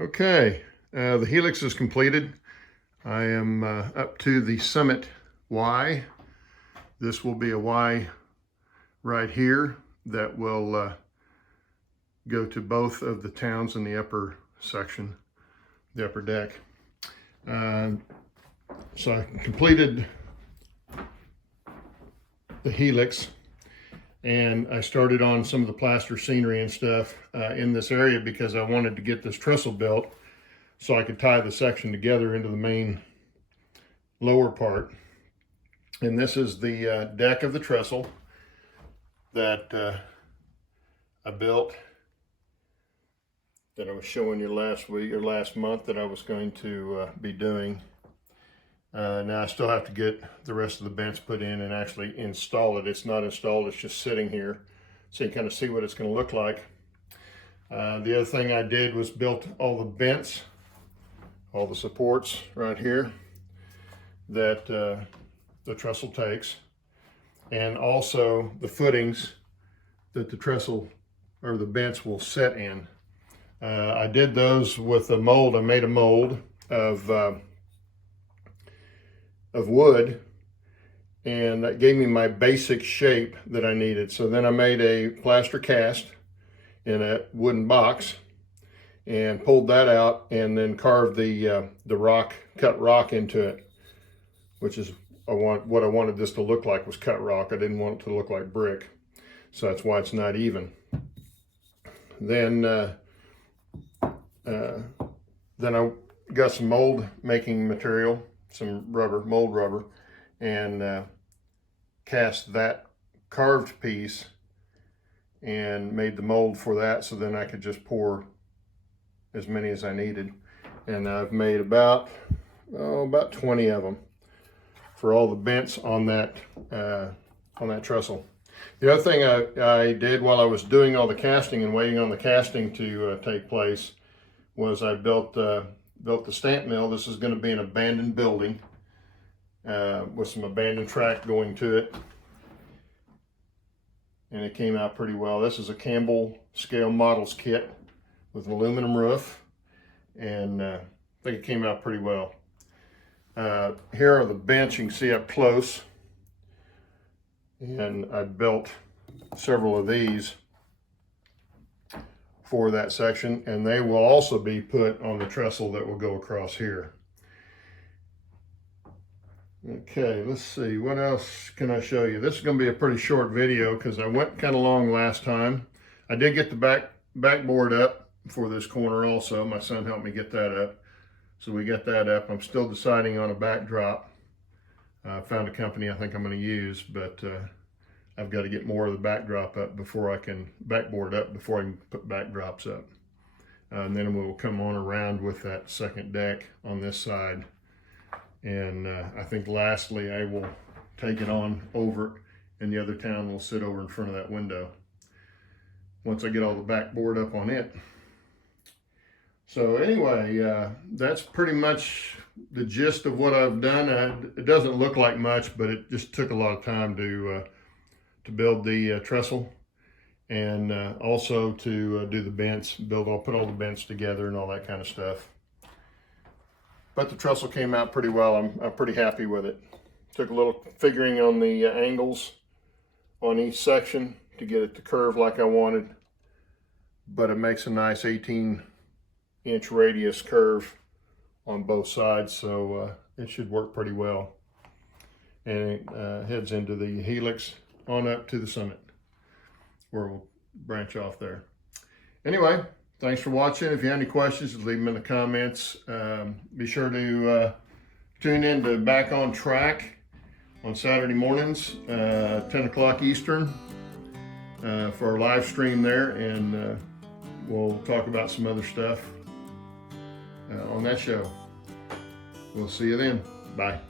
Okay, the helix is completed. I am up to the summit Y. This will be a Y right here that will go to both of the towns in the upper section, the upper deck. So I completed the helix, and I started on some of the plaster scenery and stuff in this area because I wanted to get this trestle built so I could tie the section together into the main lower part. And this is the deck of the trestle that I built, that I was showing you last week or last month that I was going to be doing. Now I still have to get the rest of the bents put in and actually install it. It's not installed, it's just sitting here, so you can kind of see what it's going to look like. The other thing I did was built all the bents, all the supports right here that the trestle takes, and also the footings that the trestle or the bents will set in. I did those with a mold. I made a mold of wood, and that gave me my basic shape that I needed. So then I made a plaster cast in a wooden box and pulled that out, and then carved the rock, cut rock into it, which is what I wanted this to look like, was cut rock. I didn't want it to look like brick, so that's why it's not even. Then I got some mold making material, some rubber, mold rubber, and cast that carved piece and made the mold for that, so then I could just pour as many as I needed. And I've made about 20 of them for all the bents on that trestle. The other thing I did while I was doing all the casting and waiting on the casting to take place was I built the stamp mill. This is going to be an abandoned building with some abandoned track going to it, and it came out pretty well. This is a Campbell scale models kit with an aluminum roof, and I think it came out pretty well. Here are the bents you can see up close, and I built several of these for that section, and they will also be put on the trestle that will go across here. Okay, let's see, what else can I show you? This is going to be a pretty short video because I went kind of long last time. I did get the backboard up for this corner also. My son helped me get that up, so we got that up. I'm still deciding on a backdrop. I found a company I think I'm going to use, but I've got to get more of the backdrop up before I can backboard up before I can put backdrops up. And then we'll come on around with that second deck on this side. And I think lastly I will take it on over, and the other town will sit over in front of that window once I get all the backboard up on it. So anyway, that's pretty much the gist of what I've done. It doesn't look like much, but it just took a lot of time to build the trestle, and also to do the bents, put all the bents together and all that kind of stuff. But the trestle came out pretty well. I'm pretty happy with it. Took a little figuring on the angles on each section to get it to curve like I wanted, but it makes a nice 18-inch radius curve on both sides, so it should work pretty well. And it heads into the helix on up to the summit, where we'll branch off there. Anyway, thanks for watching. If you have any questions, leave them in the comments. Be sure to tune in to Back on Track on Saturday mornings, 10 o'clock Eastern, for our live stream there, and we'll talk about some other stuff on that show. We'll see you then. Bye.